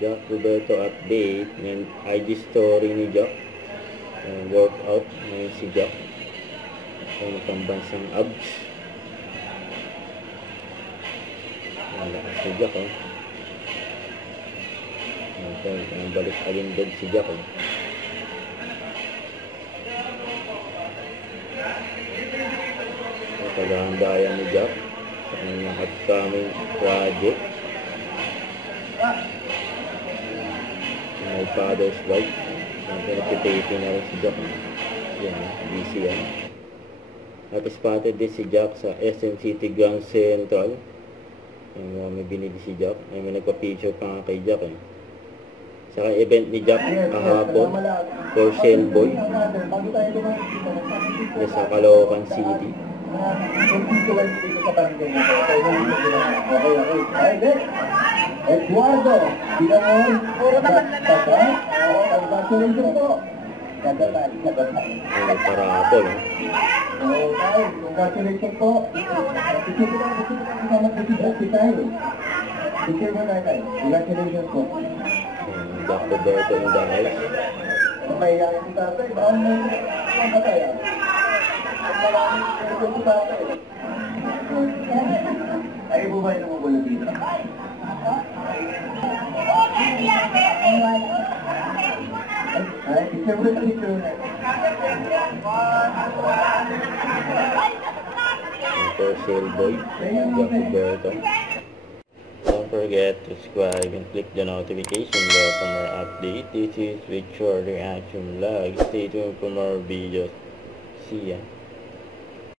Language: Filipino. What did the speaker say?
Jack Roberto update. Ngayon, IG story ni Jack. Workout. Ngayon si Jack. Ang pambansang abs. Malakas si Jack, oh. Okay, ang balik alindog si Jack, oh. Paghahandaan ni Jack sa kanyang upcoming project. My father's wife. Pinag-taping na rin si Jack. Yan, busy yan. At spotted din si Jack sa SM City Grand Central. May binili si Jack. May nagpa-picture pa nga kay Jack, eh. Sa event ni Jack kahapon, for sale boy. Sa Caloocan City. Eduardo, puro naman lalaki. Congratulations po. Parapol, eh. Congratulations po. Congratulations po. Jack Roberto in the house. Mayayain si tatay. Baka may matay. Ay, po ba yung namubulo dito? Ay, siyempre sa dito na. For sale boy, Jack Roberto. Don't forget to subscribe and click the notification bell for more updates. This is Victor Reaction Vlog. Stay tuned for more videos. See ya.